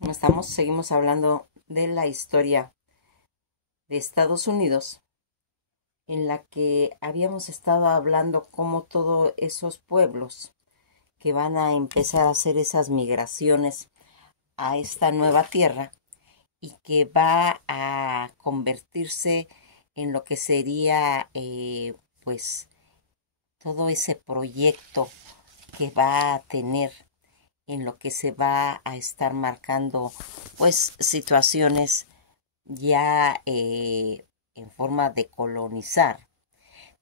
¿Cómo estamos? Seguimos hablando de la historia de Estados Unidos, en la que habíamos estado hablando cómo todos esos pueblos que van a empezar a hacer esas migraciones a esta nueva tierra y que va a convertirse en lo que sería pues todo ese proyecto que va a tener, en lo que se va a estar marcando pues situaciones ya en forma de colonizar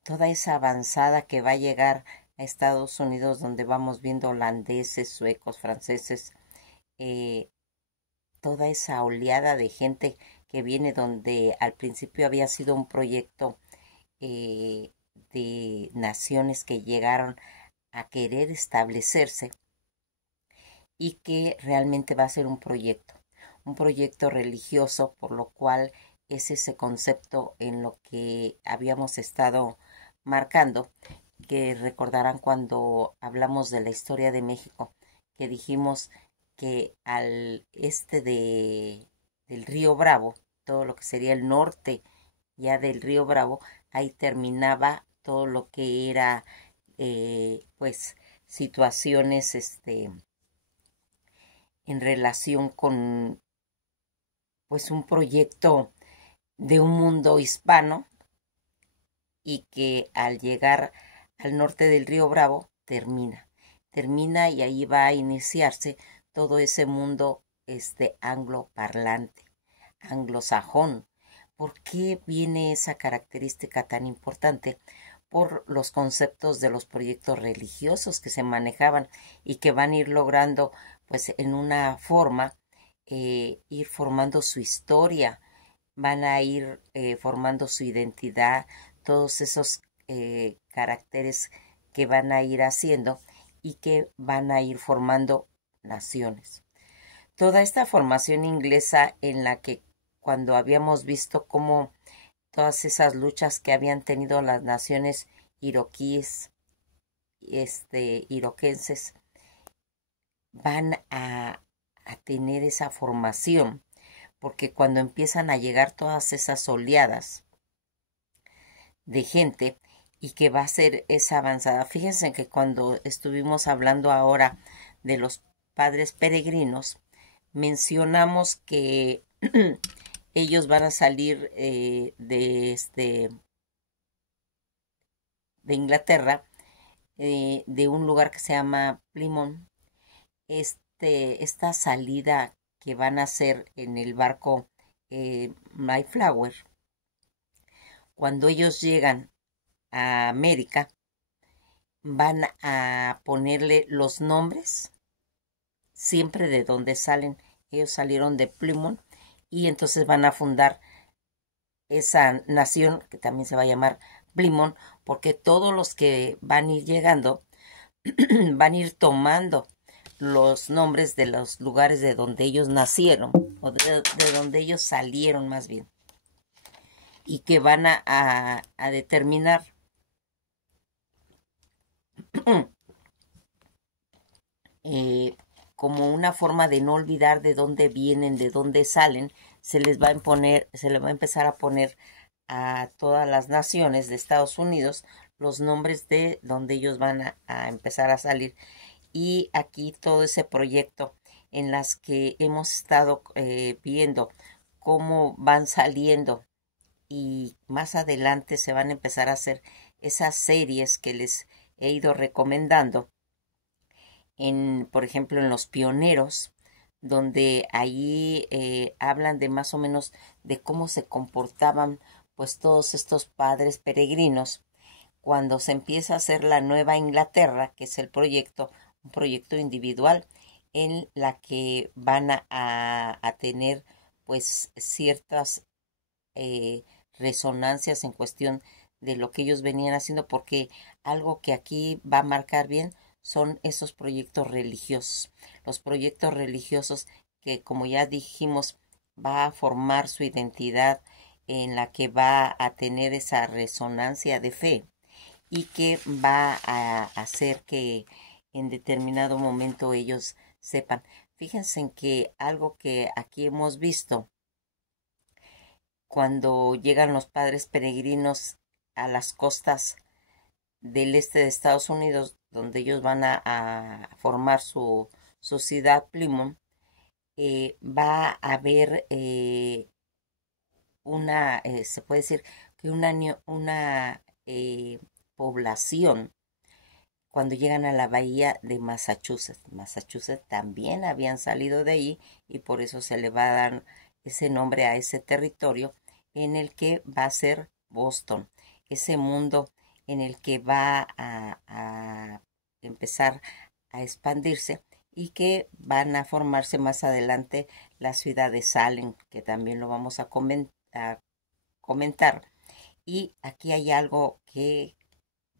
toda esa avanzada que va a llegar a Estados Unidos, donde vamos viendo holandeses, suecos, franceses, eh, toda esa oleada de gente que viene, donde al principio había sido un proyecto eh, de naciones que llegaron a querer establecerse y que realmente va a ser un proyecto religioso, por lo cual es ese concepto en lo que habíamos estado marcando, que recordarán cuando hablamos de la historia de México, que dijimos que al este del río Bravo, todo lo que sería el norte ya del río Bravo, ahí terminaba todo lo que era pues situaciones en relación con pues un proyecto de un mundo hispano, y que al llegar al norte del río Bravo termina y ahí va a iniciarse todo ese mundo angloparlante, anglosajón. ¿Por qué viene esa característica tan importante? Por los conceptos de los proyectos religiosos que se manejaban y que van a ir logrando, pues en una forma, ir formando su historia, van a ir formando su identidad, todos esos caracteres que van a ir haciendo y que van a ir formando naciones. Toda esta formación inglesa, en la que cuando habíamos visto cómo todas esas luchas que habían tenido las naciones iroquíes, iroquenses, van a tener esa formación, porque cuando empiezan a llegar todas esas oleadas de gente y que va a ser esa avanzada. Fíjense que cuando estuvimos hablando ahora de los padres peregrinos, mencionamos que ellos van a salir de Inglaterra, de un lugar que se llama Plymouth. Esta salida que van a hacer en el barco Mayflower, cuando ellos llegan a América, van a ponerle los nombres siempre de donde salen. Ellos salieron de Plymouth y entonces van a fundar esa nación que también se va a llamar Plymouth, porque todos los que van a ir llegando van a ir tomando los nombres de los lugares de donde ellos nacieron, o de donde ellos salieron más bien, y que van a determinar eh, como una forma de no olvidar de dónde vienen, de dónde salen. Se les va a imponer, se les va a empezar a poner a todas las naciones de Estados Unidos los nombres de donde ellos van a empezar a salir. Y aquí todo ese proyecto en las que hemos estado viendo cómo van saliendo, y más adelante se van a empezar a hacer esas series que les he ido recomendando, por ejemplo, en Los Pioneros, donde ahí hablan de más o menos de cómo se comportaban pues todos estos padres peregrinos cuando se empieza a hacer la Nueva Inglaterra, que es el proyecto, un proyecto individual en la que van a tener pues ciertas eh, resonancias en cuestión de lo que ellos venían haciendo, porque algo que aquí va a marcar bien son esos proyectos religiosos. Los proyectos religiosos que, como ya dijimos, va a formar su identidad, en la que va a tener esa resonancia de fe y que va a hacer que en determinado momento ellos sepan. Fíjense en que algo que aquí hemos visto cuando llegan los padres peregrinos a las costas del este de Estados Unidos, donde ellos van a formar su ciudad Plymouth, va a haber se puede decir que una población cuando llegan a la bahía de Massachusetts. Massachusetts también habían salido de ahí y por eso se le va a dar ese nombre a ese territorio en el que va a ser Boston, ese mundo en el que va a empezar a expandirse y que van a formarse más adelante la ciudad de Salem, que también lo vamos a comentar. Y aquí hay algo que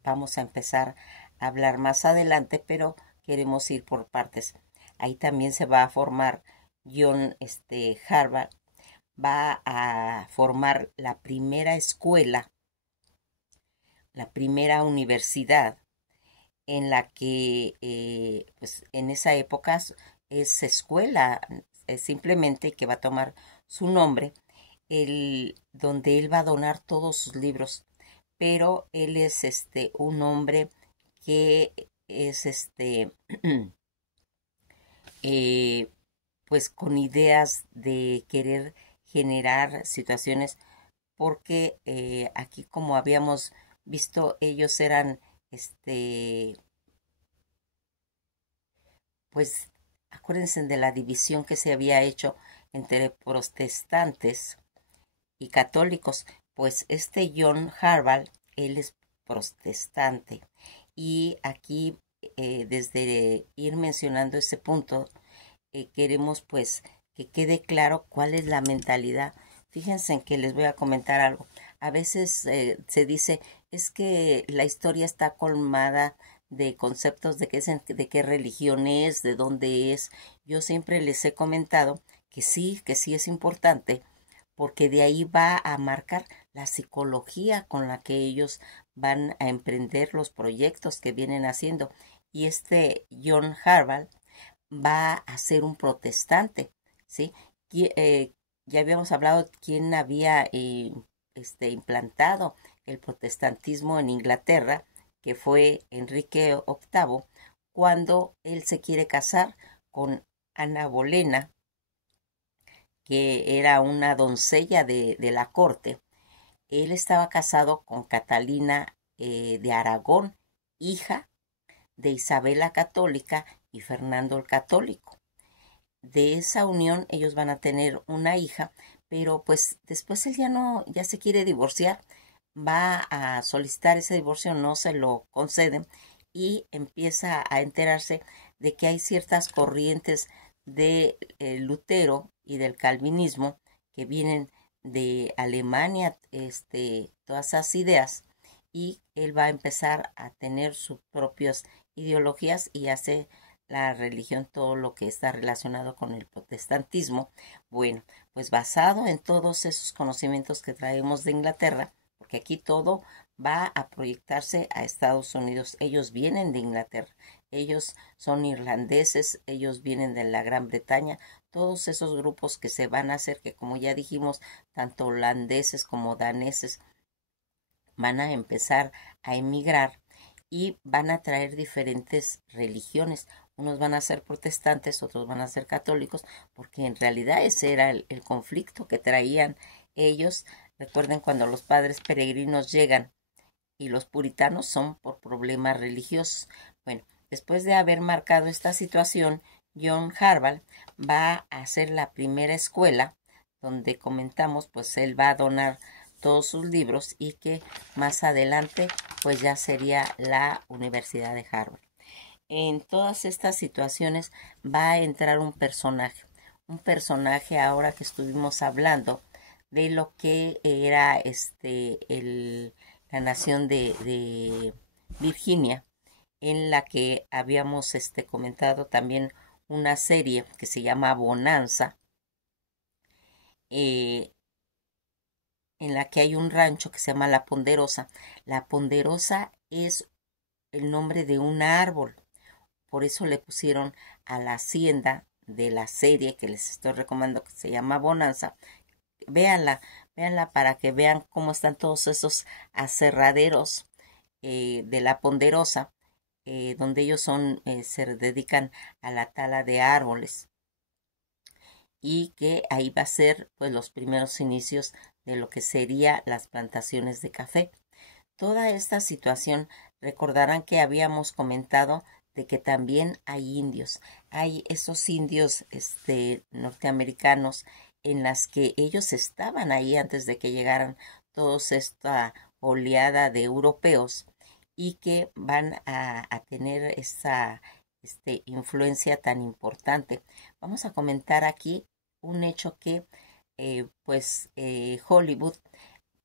vamos a empezar a hablar más adelante, pero queremos ir por partes. Ahí también se va a formar John Harvard, va a formar la primera escuela, la primera universidad en la que, pues en esa época es escuela, simplemente que va a tomar su nombre, donde él va a donar todos sus libros, pero él es un hombre que es eh, pues con ideas de querer generar situaciones, porque aquí, como habíamos visto, ellos eran pues acuérdense de la división que se había hecho entre protestantes y católicos. Pues John Harvard, él es protestante. Y aquí, desde ir mencionando ese punto, queremos pues que quede claro cuál es la mentalidad. Fíjense en que les voy a comentar algo. A veces se dice, es que la historia está colmada de conceptos de qué religión es, de dónde es. Yo siempre les he comentado que sí es importante, porque de ahí va a marcar la psicología con la que ellos van a emprender los proyectos que vienen haciendo. Y John Harvard va a ser un protestante, ¿sí? Ya habíamos hablado de quién había implantado el protestantismo en Inglaterra, que fue Enrique VIII, cuando él se quiere casar con Ana Bolena, que era una doncella de la corte. Él estaba casado con Catalina de Aragón, hija de Isabel la Católica y Fernando el Católico. De esa unión ellos van a tener una hija, pero pues después él ya se quiere divorciar, va a solicitar ese divorcio, no se lo conceden y empieza a enterarse de que hay ciertas corrientes de Lutero y del calvinismo que vienen de Alemania, todas esas ideas, y él va a empezar a tener sus propias ideologías y hace la religión todo lo que está relacionado con el protestantismo. Bueno, pues basado en todos esos conocimientos que traemos de Inglaterra, porque aquí todo va a proyectarse a Estados Unidos. Ellos vienen de Inglaterra, ellos son irlandeses, ellos vienen de la Gran Bretaña, todos esos grupos que se van a hacer, que como ya dijimos, tanto holandeses como daneses van a empezar a emigrar y van a traer diferentes religiones. Unos van a ser protestantes, otros van a ser católicos, porque en realidad ese era el conflicto que traían ellos. Recuerden cuando los padres peregrinos llegan y los puritanos son por problemas religiosos. Bueno, después de haber marcado esta situación, John Harvard va a hacer la primera escuela donde comentamos, pues él va a donar todos sus libros y que más adelante pues ya sería la Universidad de Harvard. En todas estas situaciones va a entrar un personaje ahora que estuvimos hablando de lo que era la nación de Virginia, en la que habíamos comentado también una serie que se llama Bonanza, en la que hay un rancho que se llama La Ponderosa. La Ponderosa es el nombre de un árbol, por eso le pusieron a la hacienda de la serie que les estoy recomendando, que se llama Bonanza. Véanla, véanla para que vean cómo están todos esos aserraderos de la Ponderosa, donde ellos se dedican a la tala de árboles, y que ahí va a ser pues los primeros inicios de lo que sería las plantaciones de café. Toda esta situación, recordarán que habíamos comentado de que también hay indios, hay esos indios norteamericanos en las que ellos estaban ahí antes de que llegaran todos esta oleada de europeos, y que van a tener esa influencia tan importante. Vamos a comentar aquí un hecho que Hollywood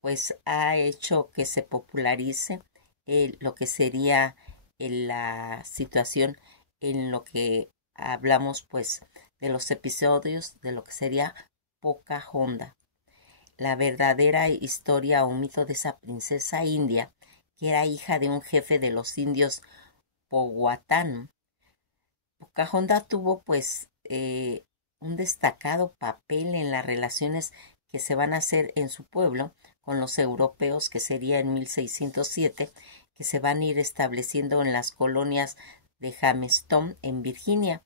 pues ha hecho que se popularice lo que sería la situación en lo que hablamos pues de los episodios de lo que sería Pocahontas, la verdadera historia o mito de esa princesa india que era hija de un jefe de los indios Powhatan. Pocahontas tuvo pues un destacado papel en las relaciones que se van a hacer en su pueblo con los europeos, que sería en 1607, que se van a ir estableciendo en las colonias de Jamestown, en Virginia.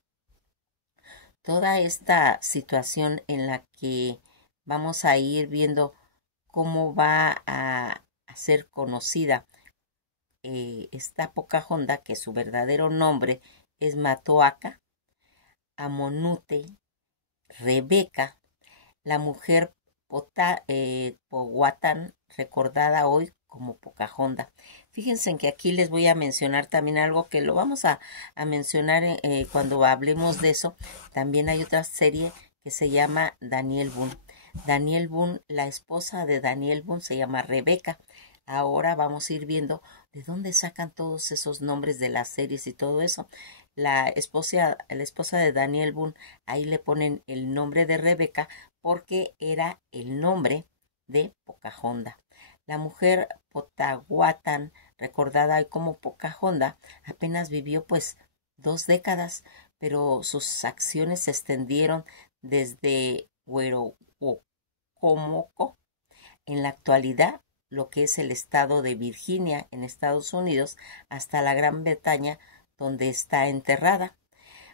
Toda esta situación en la que vamos a ir viendo cómo va a ser conocida esta Pocahontas, que su verdadero nombre es Matoaka Amonute Rebeca, la mujer Powhatan, recordada hoy como Pocahontas. Fíjense en que aquí les voy a mencionar también algo que lo vamos a mencionar cuando hablemos de eso. También hay otra serie que se llama Daniel Boone. Daniel Boone, la esposa de Daniel Boone se llama Rebeca. Ahora vamos a ir viendo de dónde sacan todos esos nombres de las series y todo eso. La esposa de Daniel Boone, ahí le ponen el nombre de Rebeca porque era el nombre de Pocahontas. La mujer Potawatomi, recordada hoy como Pocahontas, apenas vivió pues 2 décadas, pero sus acciones se extendieron desde Huerocomoco, en la actualidad lo que es el estado de Virginia en Estados Unidos, hasta la Gran Bretaña, donde está enterrada.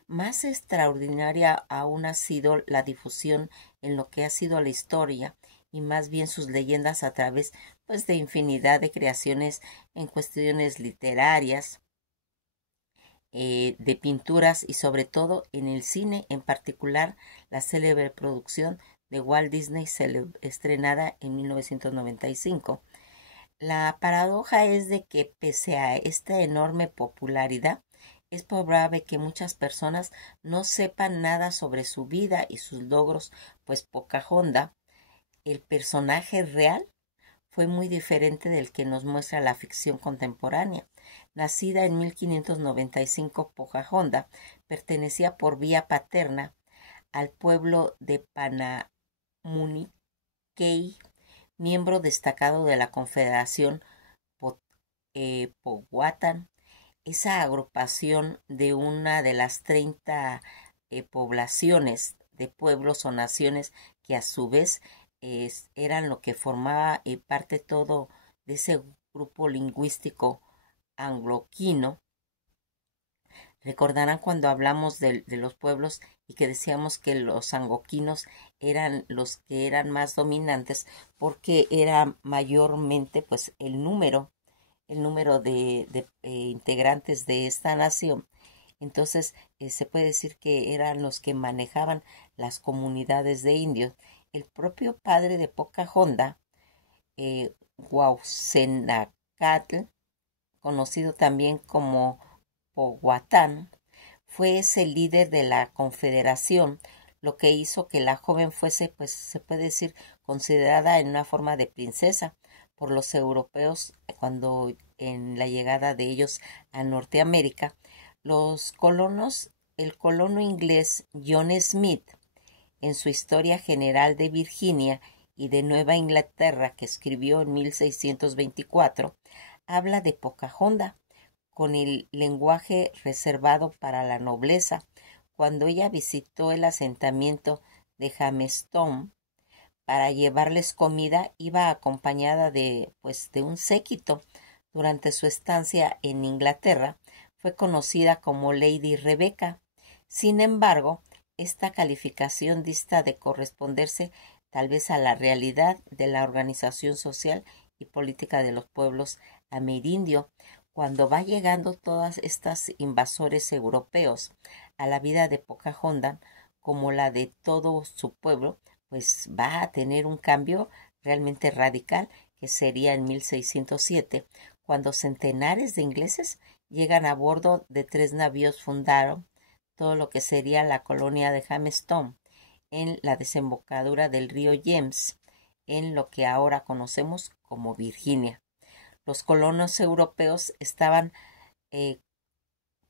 Más extraordinaria aún ha sido la difusión en lo que ha sido la historia, y más bien sus leyendas a través pues de infinidad de creaciones en cuestiones literarias, de pinturas y sobre todo en el cine, en particular la célebre producción de Walt Disney estrenada en 1995. La paradoja es de que pese a esta enorme popularidad, es probable que muchas personas no sepan nada sobre su vida y sus logros, pues Pocahontas, el personaje real, fue muy diferente del que nos muestra la ficción contemporánea. Nacida en 1595, Pocahontas pertenecía por vía paterna al pueblo de Panamunickey, miembro destacado de la Confederación Powhatan, esa agrupación de una de las 30 poblaciones de pueblos o naciones que a su vez eran lo que formaba parte todo de ese grupo lingüístico angloquino. Recordarán cuando hablamos de los pueblos y que decíamos que los angoquinos eran los que eran más dominantes porque era mayormente pues el número de integrantes de esta nación. Entonces se puede decir que eran los que manejaban las comunidades de indios. El propio padre de Pocahontas, Wausenacatl, conocido también como Powhatan, fue ese líder de la confederación, lo que hizo que la joven fuese, pues se puede decir, considerada en una forma de princesa por los europeos cuando en la llegada de ellos a Norteamérica. El colono inglés John Smith, en su Historia General de Virginia y de Nueva Inglaterra, que escribió en 1624, habla de Pocahontas con el lenguaje reservado para la nobleza, cuando ella visitó el asentamiento de Jamestown para llevarles comida, iba acompañada de un séquito. Durante su estancia en Inglaterra, fue conocida como Lady Rebecca. Sin embargo, esta calificación dista de corresponderse tal vez a la realidad de la organización social y política de los pueblos amerindios. Cuando va llegando todas estas invasores europeos a la vida de Pocahontas, como la de todo su pueblo, pues va a tener un cambio realmente radical, que sería en 1607, cuando centenares de ingleses llegan a bordo de 3 navíos, fundaron todo lo que sería la colonia de Jamestown en la desembocadura del río James, en lo que ahora conocemos como Virginia. Los colonos europeos estaban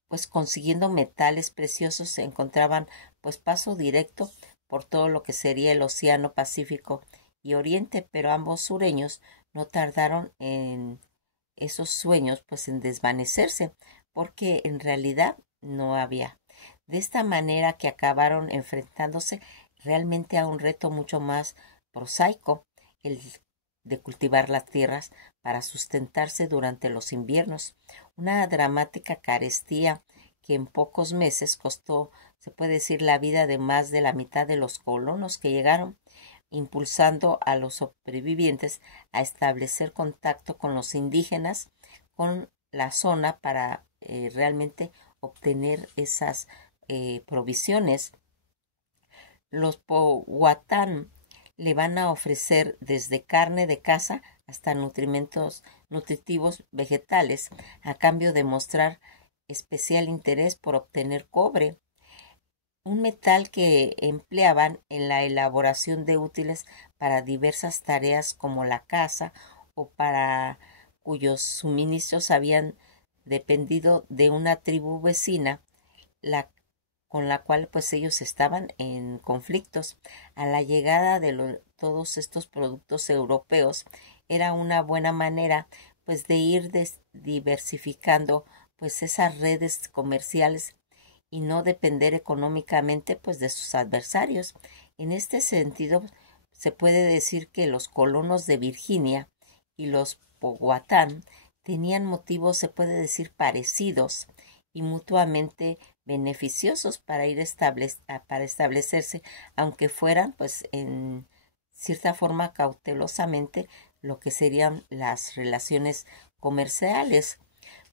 pues consiguiendo metales preciosos, se encontraban pues paso directo por todo lo que sería el Océano Pacífico y Oriente, pero ambos sureños no tardaron en esos sueños pues en desvanecerse, porque en realidad no había. De esta manera que acabaron enfrentándose realmente a un reto mucho más prosaico, el de cultivar las tierras para sustentarse durante los inviernos, una dramática carestía que en pocos meses costó, se puede decir, la vida de más de la mitad de los colonos que llegaron, impulsando a los sobrevivientes a establecer contacto con los indígenas, con la zona, para realmente obtener esas provisiones. Los Powhatan le van a ofrecer desde carne de caza hasta nutrimentos nutritivos vegetales, a cambio de mostrar especial interés por obtener cobre, un metal que empleaban en la elaboración de útiles para diversas tareas como la caza, o para cuyos suministros habían dependido de una tribu vecina, con la cual pues ellos estaban en conflictos. A la llegada de todos estos productos europeos era una buena manera pues de ir diversificando pues esas redes comerciales y no depender económicamente pues de sus adversarios. En este sentido, se puede decir que los colonos de Virginia y los Powhatan tenían motivos, se puede decir, parecidos y mutuamente beneficiosos para para establecerse, aunque fueran pues en cierta forma cautelosamente, lo que serían las relaciones comerciales.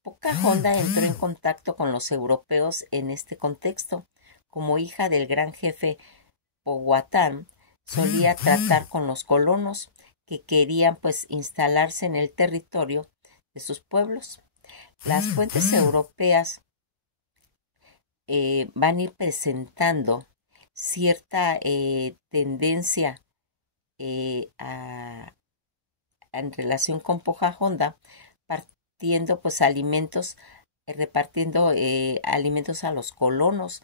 Pocahontas entró en contacto con los europeos en este contexto. Como hija del gran jefe Powhatan, solía tratar con los colonos que querían pues instalarse en el territorio de sus pueblos. Las fuentes europeas van a ir presentando cierta tendencia en relación con Pocahontas, partiendo pues alimentos, repartiendo alimentos a los colonos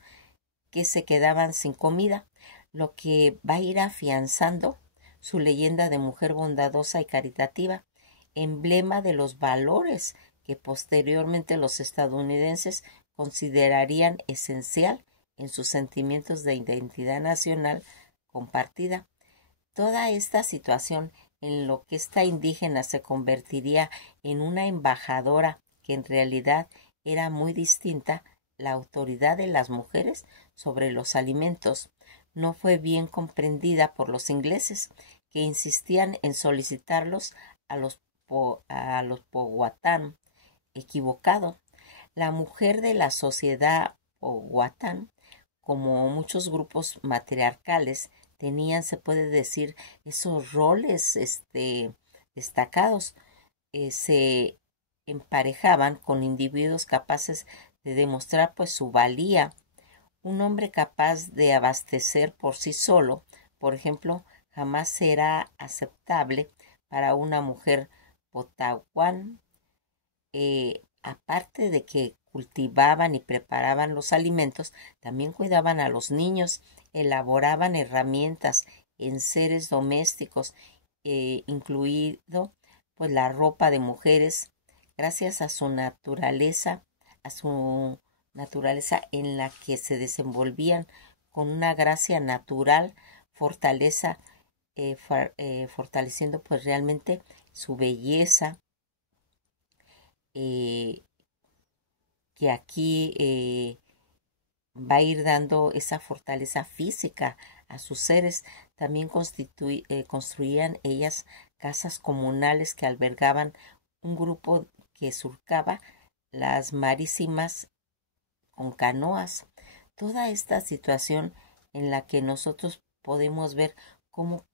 que se quedaban sin comida, lo que va a ir afianzando su leyenda de mujer bondadosa y caritativa, emblema de los valores que posteriormente los estadounidenses considerarían esencial en sus sentimientos de identidad nacional compartida. Toda esta situación en lo que esta indígena se convertiría en una embajadora, que en realidad era muy distinta. La autoridad de las mujeres sobre los alimentos no fue bien comprendida por los ingleses, que insistían en solicitarlos a los Powhatan. Equivocado. La mujer de la sociedad Powhatan, como muchos grupos matriarcales, tenían, se puede decir, esos roles destacados. Se emparejaban con individuos capaces de demostrar pues su valía. Un hombre capaz de abastecer por sí solo, por ejemplo, jamás será aceptable para una mujer Potawatomi. Aparte de que cultivaban y preparaban los alimentos, también cuidaban a los niños, elaboraban herramientas, enseres domésticos, incluido pues la ropa de mujeres. Gracias a su naturaleza, a su naturaleza en la que se desenvolvían con una gracia natural, fortaleza, fortaleciendo pues realmente su belleza, que aquí va a ir dando esa fortaleza física a sus seres. También construían ellas casas comunales que albergaban un grupo que surcaba las marísimas con canoas. Toda esta situación en la que nosotros podemos ver cómo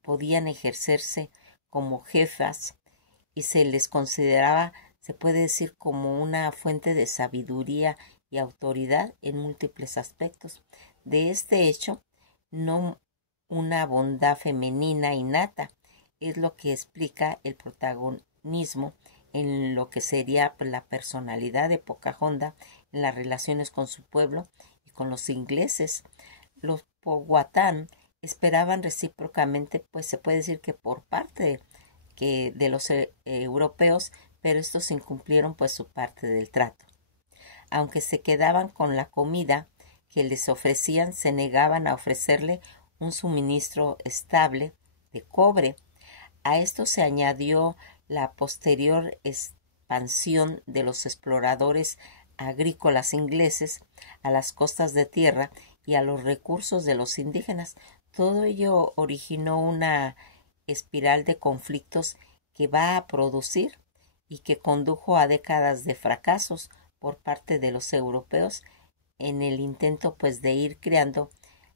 podían ejercerse como jefas y se les consideraba, se puede decir, como una fuente de sabiduría y autoridad en múltiples aspectos. De este hecho, no una bondad femenina innata, es lo que explica el protagonismo en lo que sería la personalidad de Pocahontas en las relaciones con su pueblo y con los ingleses. Los Powhatan esperaban recíprocamente, pues se puede decir que por parte de los europeos, pero estos incumplieron pues su parte del trato. Aunque se quedaban con la comida que les ofrecían, se negaban a ofrecerle un suministro estable de cobre. A esto se añadió la posterior expansión de los exploradores agrícolas ingleses a las costas de tierra y a los recursos de los indígenas. Todo ello originó una espiral de conflictos que va a producir y que condujo a décadas de fracasos por parte de los europeos en el intento pues de ir creando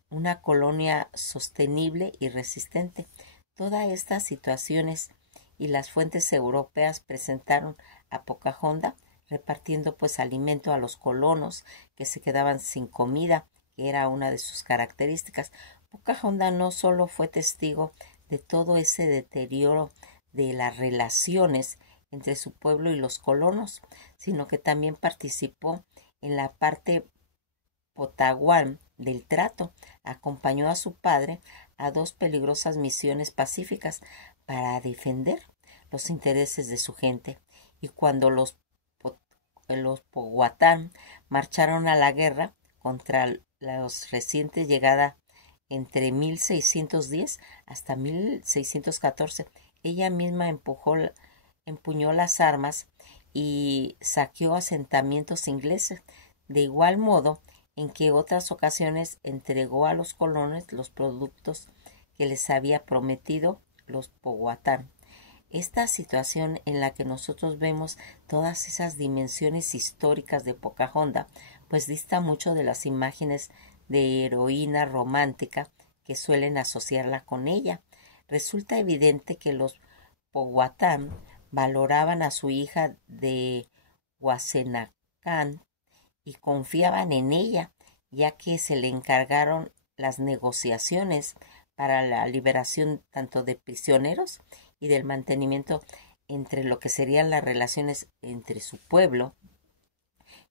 una colonia sostenible y resistente. Todas estas situaciones y las fuentes europeas presentaron a Pocahontas repartiendo pues alimento a los colonos que se quedaban sin comida, que era una de sus características. Pocahontas no solo fue testigo de todo ese deterioro de las relaciones entre su pueblo y los colonos, sino que también participó en la parte Potawatomi del trato. Acompañó a su padre a dos peligrosas misiones pacíficas para defender los intereses de su gente. Y cuando los Powhatan marcharon a la guerra contra los recientes llegadas entre 1610 hasta 1614, ella misma empuñó las armas y saqueó asentamientos ingleses, de igual modo en que otras ocasiones entregó a los colonos los productos que les había prometido los Powhatan. Esta situación en la que nosotros vemos todas esas dimensiones históricas de Pocahontas, pues dista mucho de las imágenes de heroína romántica que suelen asociarla con ella. Resulta evidente que los Powhatan valoraban a su hija de Wasenacan y confiaban en ella, ya que se le encargaron las negociaciones para la liberación tanto de prisioneros y del mantenimiento entre lo que serían las relaciones entre su pueblo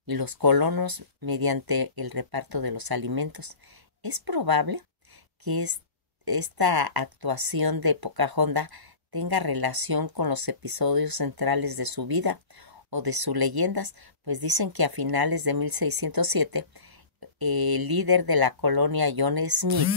y los colonos mediante el reparto de los alimentos. Es probable que esta actuación de Pocahontas tenga relación con los episodios centrales de su vida o de sus leyendas, pues dicen que a finales de 1607 el líder de la colonia John Smith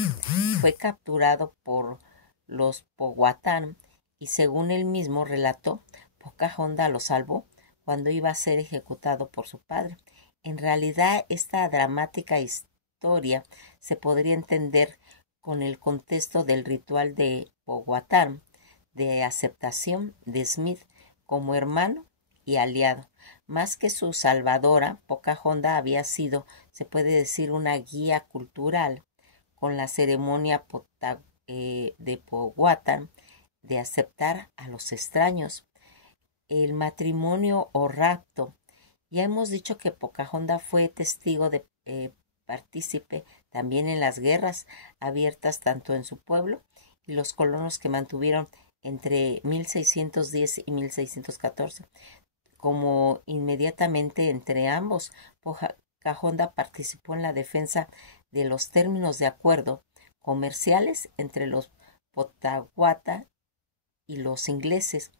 fue capturado por los Powhatan y según él mismo relató, Pocahontas lo salvó cuando iba a ser ejecutado por su padre. En realidad, esta dramática historia se podría entender con el contexto del ritual de Powhatan de aceptación de Smith como hermano y aliado. Más que su salvadora, Pocahontas había sido, se puede decir, una guía cultural con la ceremonia de Powhatan de aceptar a los extraños. El matrimonio o rapto. Ya hemos dicho que Pocahontas fue testigo de partícipe también en las guerras abiertas tanto en su pueblo y los colonos que mantuvieron entre 1610 y 1614. Como inmediatamente entre ambos, Pocahontas participó en la defensa de los términos de acuerdo comerciales entre los Potawatomi y los ingleses.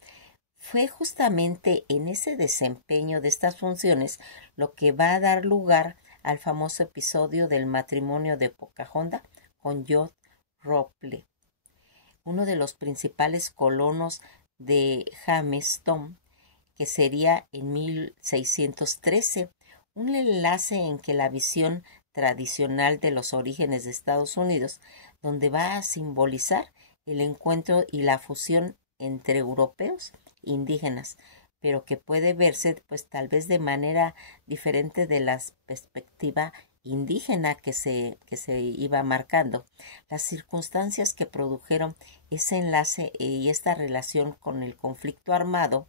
Fue justamente en ese desempeño de estas funciones lo que va a dar lugar al famoso episodio del matrimonio de Pocahontas con John Rople, uno de los principales colonos de Jamestown, que sería en 1613, un enlace en que la visión tradicional de los orígenes de Estados Unidos, donde va a simbolizar el encuentro y la fusión entre europeos e indígenas, pero que puede verse pues tal vez de manera diferente de la perspectiva indígena que se iba marcando. Las circunstancias que produjeron ese enlace y esta relación con el conflicto armado,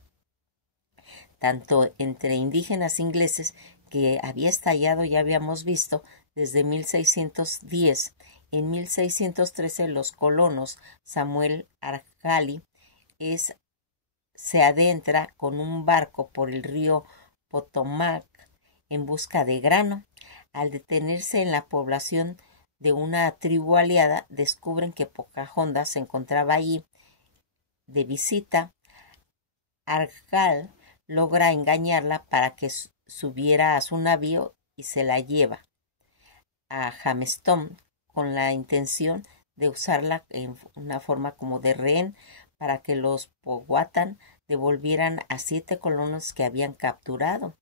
tanto entre indígenas ingleses, que había estallado, ya habíamos visto, desde 1610. En 1613 los colonos Samuel Argali se adentra con un barco por el río Potomac en busca de grano. Al detenerse en la población de una tribu aliada, descubren que Pocahontas se encontraba allí de visita. Argal logra engañarla para que subiera a su navío y se la lleva a Jamestown con la intención de usarla en una forma como de rehén para que los Powhatan devolvieran a 7 colonos que habían capturado.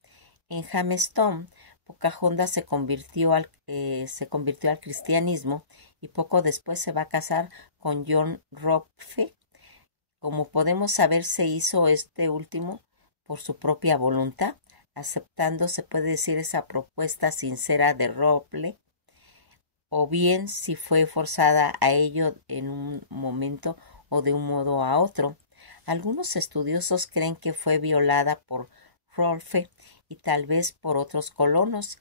En Jamestown, Pocahontas se convirtió al cristianismo y poco después se va a casar con John Rope. Como podemos saber, se hizo este último por su propia voluntad, aceptando, se puede decir, esa propuesta sincera de Rople, o bien si fue forzada a ello en un momento o de un modo a otro. Algunos estudiosos creen que fue violada por Rolfe y tal vez por otros colonos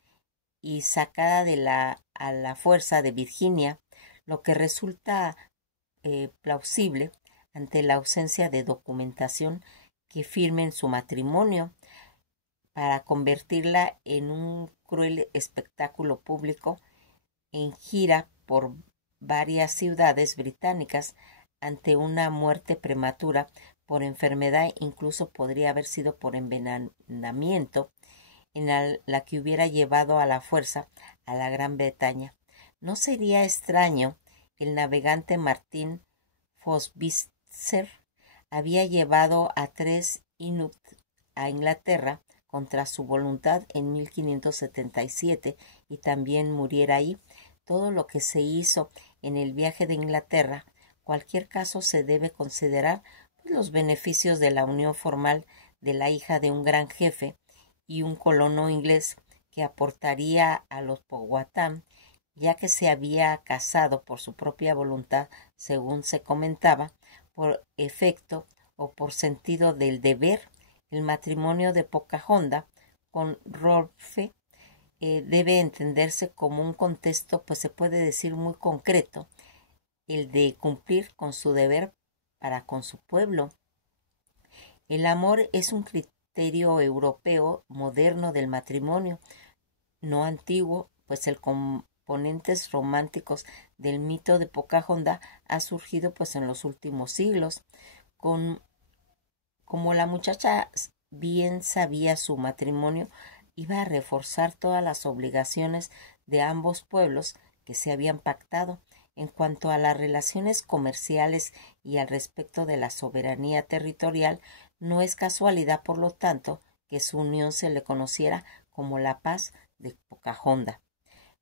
y sacada a la fuerza de Virginia, lo que resulta plausible ante la ausencia de documentación que firmen su matrimonio, para convertirla en un cruel espectáculo público en gira por varias ciudades británicas ante una muerte prematura por enfermedad, incluso podría haber sido por envenenamiento, en la que hubiera llevado a la fuerza a la Gran Bretaña. No sería extraño, el navegante Martín Fosbitzer había llevado a 3 Inuit a Inglaterra contra su voluntad en 1577 y también muriera ahí. Todo lo que se hizo en el viaje de Inglaterra, cualquier caso se debe considerar los beneficios de la unión formal de la hija de un gran jefe y un colono inglés que aportaría a los Powhatan, ya que se había casado por su propia voluntad, según se comentaba, por efecto o por sentido del deber. El matrimonio de Pocahontas con Rolfe debe entenderse como un contexto, pues se puede decir muy concreto, el de cumplir con su deber para con su pueblo. El amor es un criterio europeo moderno del matrimonio, no antiguo, pues el componentes románticos del mito de Pocahontas ha surgido pues en los últimos siglos. Como la muchacha bien sabía, su matrimonio iba a reforzar todas las obligaciones de ambos pueblos que se habían pactado. En cuanto a las relaciones comerciales y al respecto de la soberanía territorial, no es casualidad, por lo tanto, que su unión se le conociera como la paz de Pocahontas.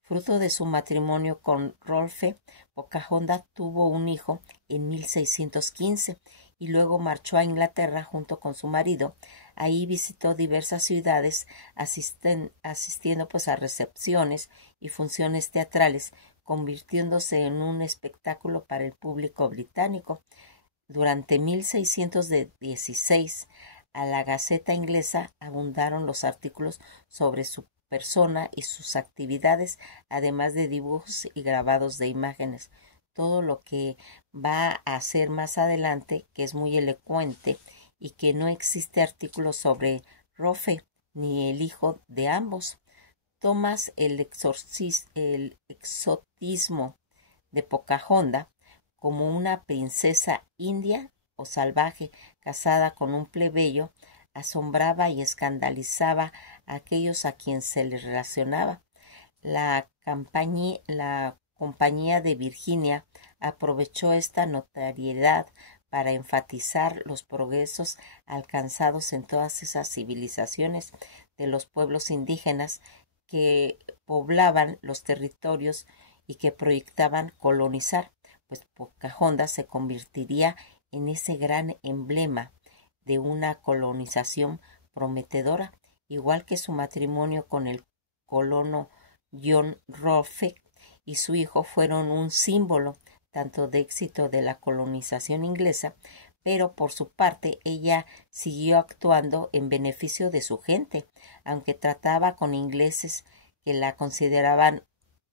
Fruto de su matrimonio con Rolfe, Pocahontas tuvo un hijo en 1615 y luego marchó a Inglaterra junto con su marido. Ahí visitó diversas ciudades, asistiendo pues a recepciones y funciones teatrales, convirtiéndose en un espectáculo para el público británico. Durante 1616, a la Gaceta inglesa abundaron los artículos sobre su persona y sus actividades, además de dibujos y grabados de imágenes. Todo lo que va a hacer más adelante, que es muy elocuente, y que no existe artículo sobre Rofe ni el hijo de ambos. Tomas el exotismo de Pocahontas como una princesa india o salvaje, casada con un plebeyo, asombraba y escandalizaba a aquellos a quien se les relacionaba. La compañía de Virginia aprovechó esta notoriedad para enfatizar los progresos alcanzados en todas esas civilizaciones de los pueblos indígenas que poblaban los territorios y que proyectaban colonizar, pues Pocahontas se convertiría en ese gran emblema de una colonización prometedora, igual que su matrimonio con el colono John Rolfe y su hijo fueron un símbolo tanto de éxito de la colonización inglesa, pero por su parte ella siguió actuando en beneficio de su gente, aunque trataba con ingleses que la consideraban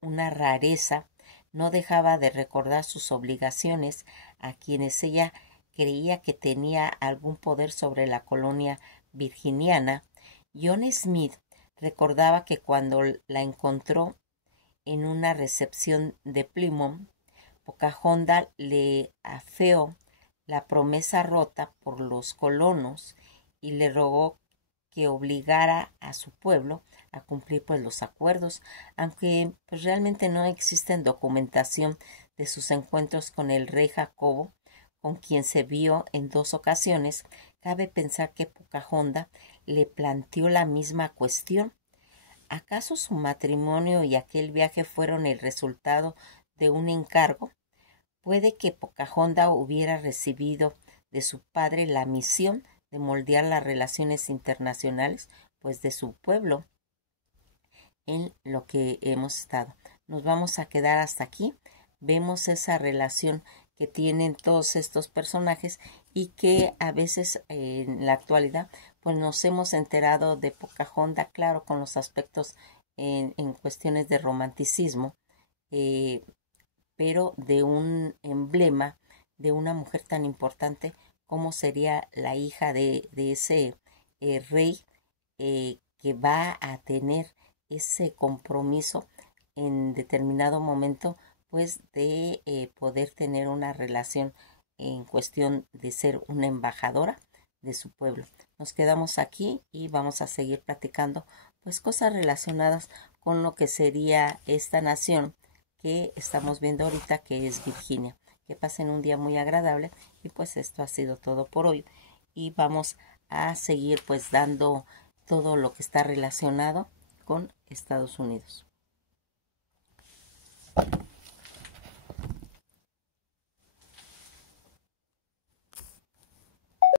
una rareza, no dejaba de recordar sus obligaciones a quienes ella creía que tenía algún poder sobre la colonia virginiana. John Smith recordaba que cuando la encontró en una recepción de Plymouth, Pocahontas le afeó la promesa rota por los colonos y le rogó que obligara a su pueblo a cumplir pues los acuerdos, aunque pues realmente no existe documentación de sus encuentros con el rey Jacobo, con quien se vio en 2 ocasiones. Cabe pensar que Pocahontas le planteó la misma cuestión. ¿Acaso su matrimonio y aquel viaje fueron el resultado de un encargo? Puede que Pocahontas hubiera recibido de su padre la misión de moldear las relaciones internacionales, pues de su pueblo, en lo que hemos estado. Nos vamos a quedar hasta aquí. Vemos esa relación que tienen todos estos personajes y que a veces en la actualidad pues nos hemos enterado de Pocahontas, claro, con los aspectos en cuestiones de romanticismo, pero de un emblema de una mujer tan importante como sería la hija de ese rey, que va a tener ese compromiso en determinado momento, pues de poder tener una relación en cuestión de ser una embajadora de su pueblo. Nos quedamos aquí y vamos a seguir platicando pues cosas relacionadas con lo que sería esta nación que estamos viendo ahorita, que es Virginia. Que pasen un día muy agradable y pues esto ha sido todo por hoy y vamos a seguir pues dando todo lo que está relacionado con Estados Unidos.